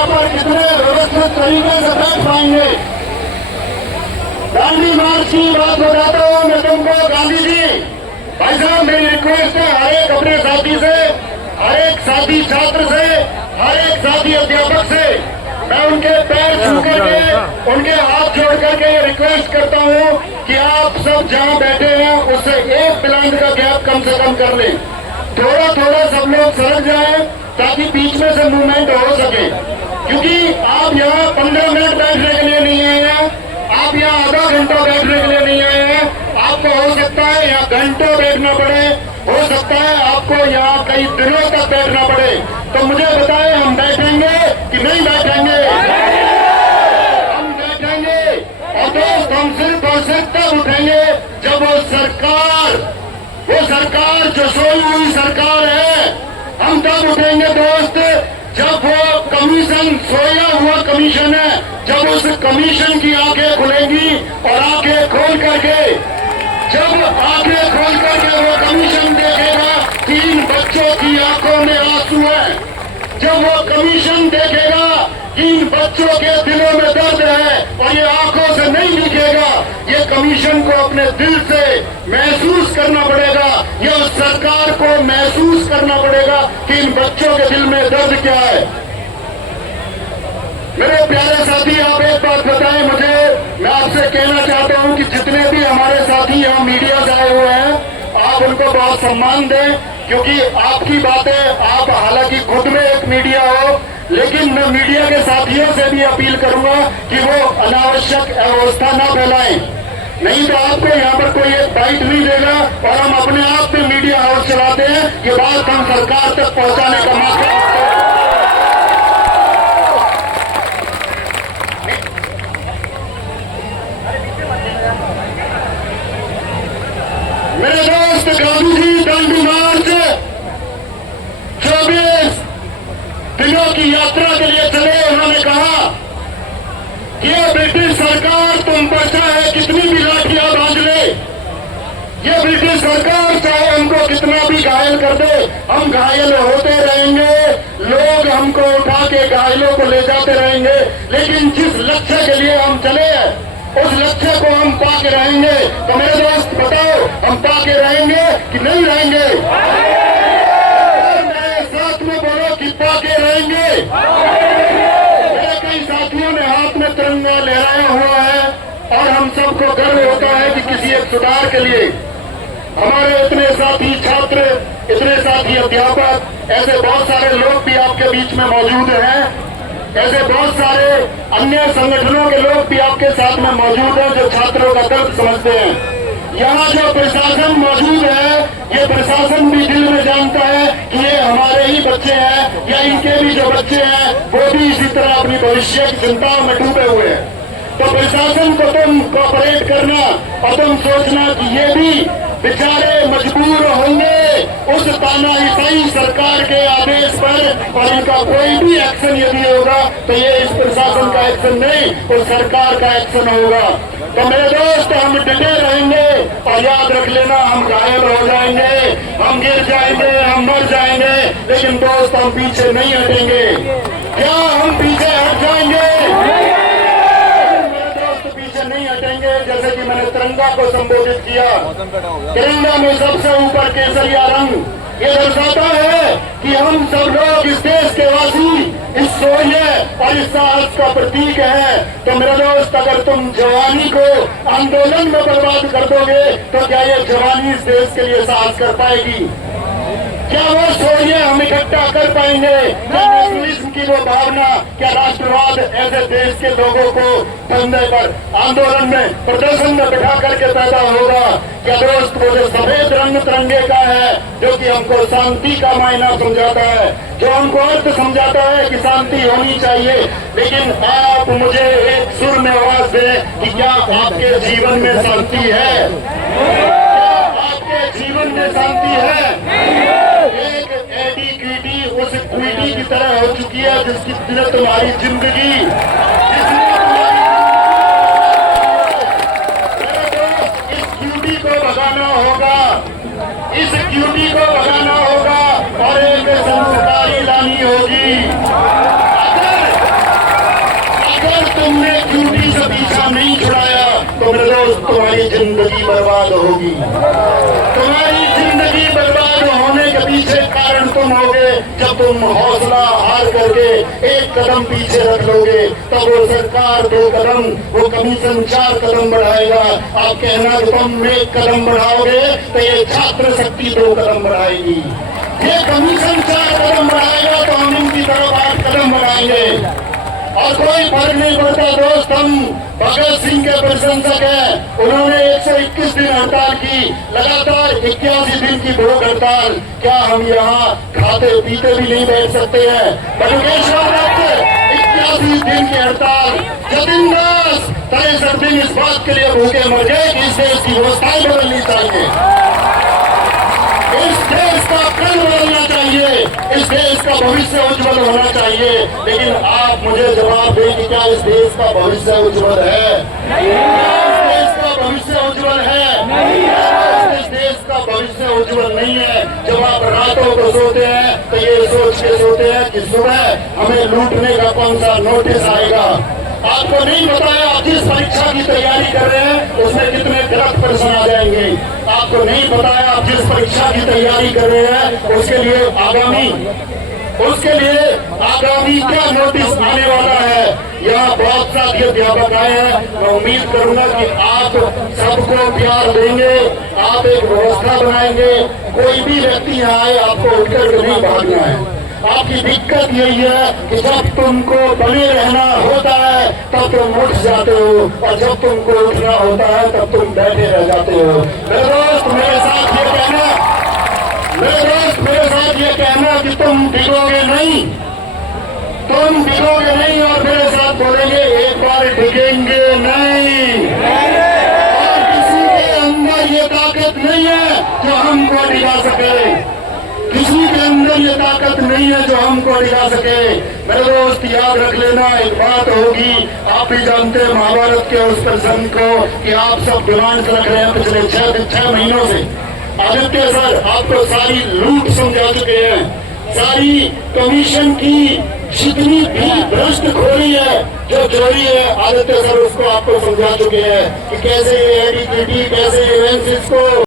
यहाँ पर कितने व्यवस्थित तरीके से बैठ पाएंगे। गांधी मार्च की बात बताता हूँ मैं तुमको। गांधी जी, भाई साहब, मेरी रिक्वेस्ट है हर एक अपने साथी से, हर एक साथी छात्र से, हर एक साथी अध्यापक से मैं उनके पैर छू करके, उनके हाथ जोड़ करके ये रिक्वेस्ट करता हूँ कि आप सब जहाँ बैठे हैं उससे एक प्लांट का गैप कम से कम कर लें। थोड़ा थोड़ा सब लोग सरक जाएं ताकि बीच में से मूवमेंट हो सके, क्योंकि आप यहाँ 15 मिनट बैठने के लिए नहीं आए हैं, आप यहाँ आधा घंटा बैठने के लिए नहीं आए हैं। आपको हो सकता है यहाँ घंटों बैठना पड़े, हो सकता है आपको यहाँ कई दिनों तक बैठना पड़े। तो मुझे बताएं, हम बैठेंगे कि नहीं बैठेंगे? हम बैठेंगे। और दोस्त, हम सिर्फ और सिर्फ तब उठेंगे जब वो सरकार जो सोई हुई सरकार है, हम तब उठेंगे दोस्त जब वो कमीशन, सोया हुआ कमीशन है, जब उस कमीशन की आंखें खुलेंगी और आंखें खोल करके, जब आंखें खोल करके वो कमीशन देखेगा कि इन बच्चों की आंखों में आंसू है, जब वो कमीशन देखेगा कि इन बच्चों के दिलों में दर्द है और ये आंखों से नहीं दिखेगा, ये कमीशन को अपने दिल से महसूस करना पड़ेगा, ये उस सरकार को महसूस करना पड़ेगा कि इन बच्चों के दिल में दर्द क्या है। मेरे प्यारे साथी, आप एक बात बताएं मुझे, मैं आपसे कहना चाहता हूं कि जितने भी हमारे साथी यहाँ मीडिया से आए हुए हैं, आप उनको बहुत सम्मान दें, क्योंकि आपकी बातें, आप हालांकि खुद में एक मीडिया हो, लेकिन मैं मीडिया के साथियों से भी अपील करूंगा कि वो अनावश्यक अव्यवस्था न फैलाएं, नहीं तो आपको यहाँ पर कोई एक बाइट नहीं देगा और हम अपने आप में मीडिया हाउस चलाते हैं। ये बात हम सरकार तक पहुंचाने का मौका। मेरे दोस्त, गांधी जी दांडी मार्च 24 दिनों की यात्रा के लिए चले। उन्होंने कहा कि ये ब्रिटिश सरकार तुम पर चाहे कितनी भी लाठियां बांध ले, ये ब्रिटिश सरकार चाहे हमको कितना भी घायल कर दे, हम घायल होते रहेंगे, लोग हमको उठा के घायलों को ले जाते रहेंगे, लेकिन जिस लक्ष्य के लिए हम चले हैं उस लक्ष्य को हम पाके रहेंगे। तो मेरे दोस्त बताओ, हम पाके रहेंगे कि नहीं रहेंगे? मेरे साथ में बोलो कि पाके रहेंगे। मेरे कई साथियों ने हाथ में तिरंगा लहराया हुआ है और हम सबको गर्व होता है कि किसी एक सुधार के लिए हमारे इतने साथी छात्र, इतने साथी अध्यापक, ऐसे बहुत सारे लोग भी आपके बीच में मौजूद हैं, ऐसे बहुत सारे अन्य संगठनों के लोग भी आपके साथ में मौजूद हैं जो छात्रों का दर्द समझते हैं। यहाँ जो प्रशासन मौजूद है, ये प्रशासन भी दिल में जानता है कि ये हमारे ही बच्चे हैं या इनके भी जो बच्चे हैं वो भी इसी तरह अपनी भविष्य की चिंताओं में डूबे हुए हैं। तो प्रशासन को तुम कोऑपरेट करना और तुम सोचना कि ये भी बेचारे मजबूर होंगे उस तानाशाही सरकार के आदेश पर, और इनका कोई भी एक्शन यदि होगा तो ये इस प्रशासन का एक्शन नहीं, उस सरकार का एक्शन होगा। तो मेरे दोस्त, हम डटे रहेंगे और याद रख लेना, हम घायल हो जाएंगे, हम गिर जाएंगे, हम मर जाएंगे, लेकिन दोस्त हम पीछे नहीं हटेंगे। क्या हम पीछे हट जाएंगे? नहीं हटेंगे। जैसे कि मैंने तिरंगा को संबोधित किया, तिरंगा में सबसे ऊपर केसरिया रंग ये दर्शाता है कि हम सब लोग इस देश के वासी, इस शौर्य और इस साहस का प्रतीक है। तो मेरे दोस्त, अगर तुम जवानी को आंदोलन में बर्बाद कर दोगे तो क्या ये जवानी इस देश के लिए साहस कर पाएगी? क्या वो शौर्य हम इकट्ठा कर पाएंगे? क्या नेशनलिज्म की वो भावना, क्या राष्ट्रवाद ऐसे देश के लोगों को धंधे पर, आंदोलन में, प्रदर्शन में बिठा करके पैदा होगा? क्या दोस्त, वो जो सफेद रंग तिरंगे का है, जो कि हमको शांति का मायना समझाता है, जो हमको अर्थ समझाता है कि शांति होनी चाहिए, लेकिन आप मुझे एक सुर में आवाज दें कि क्या आपके जीवन में शांति है? क्या आपके जीवन में शांति है? एक एडी क्वीटी उस क्वीटी की तरह हो चुकी है जिसने तुम्हारी जिंदगी, इस क्यूटी को भगाना होगा, इस क्यूटी को भगाना होगा और एक संस्कारी लानी होगी। अगर तो मेरे दोस्त तुम्हारी जिंदगी बर्बाद होगी। तुम्हारी जिंदगी बर्बाद होने के पीछे कारण तुम होगे जब तुम हौसला हार करके एक कदम पीछे रख लोगे। तब वो सरकार 2 कदम, वो कमीशन 4 कदम बढ़ाएगा। आप कहना कि तुम 1 कदम बढ़ाओगे तो ये छात्र शक्ति 2 कदम बढ़ाएगी। ये कमीशन 4 कदम बढ़ाएगा तो हम इनकी तरफ 8 कदम बढ़ाएंगे और कोई फर्क नहीं पड़ता दोस्त। हम भगत सिंह के प्रशंसक हैं। उन्होंने 121 दिन हड़ताल की, लगातार 81 दिन की भूख हड़ताल। क्या हम यहाँ खाते पीते भी नहीं बैठ सकते हैं? बटुकेश्वर दत्त 81 दिन की हड़ताल, जतिन दास 63 दिन इस बात के लिए भूखे मर गए कि इस देश की व्यवस्थाएं बदलनी चाहिए, इस देश का कल बदलना चाहिए, इस देश का भविष्य उज्जवल होना चाहिए। लेकिन आप मुझे जवाब दें कि क्या इस देश का भविष्य उज्जवल है? इस देश का भविष्य उज्जवल है? नहीं है। इस देश का भविष्य उज्जवल नहीं है। जब आप रातों को सोते हैं तो ये सोच के सोते हैं कि सुबह हमें लूटने का कौन सा नोटिस आएगा। आपको नहीं बताया आप जिस परीक्षा की तैयारी कर रहे हैं उसमें कितने गलत प्रश्न आ जाएंगे। आपको नहीं बताया आप जिस परीक्षा की तैयारी कर रहे हैं उसके लिए आगामी क्या नोटिस आने वाला है। यहाँ बहुत सारे अध्यापक आए हैं। मैं उम्मीद करूंगा कि आप सबको प्यार देंगे, आप एक व्यवस्था बनाएंगे। कोई भी व्यक्ति यहाँ आए आपको उठकर के नहीं भागना है। आपकी दिक्कत यही है कि जब तुमको बने रहना होता है तब तुम उठ जाते हो और जब तुमको उठना होता है तब तुम बैठे रह जाते हो। मेरे दोस्त मेरे साथ ये कहना कि तुम डिगोगे नहीं, तुम डिगोगे नहीं और मेरे साथ बोलेंगे एक बार डिगेंगे नहीं। और किसी के अंदर ये ताकत नहीं है जो हमको डिगा सके, किसी के अंदर ये ताकत नहीं है जो हमको डिगा सके। मेरे दोस्त याद रख लेना, एक बात होगी, आप भी जानते हैं महाभारत के उस प्रसंग को कि आप सब डिमांड रख रहे हैं पिछले 6 महीनों से। आदित्य सर आपको सारी लूट समझा चुके हैं, सारी कमीशन की जितनी भी भ्रष्ट खोरी है, जो चोरी है, आदित्य सर उसको आपको समझा चुके हैं कि कैसे एडीपीटी, कैसे एवेंसिस को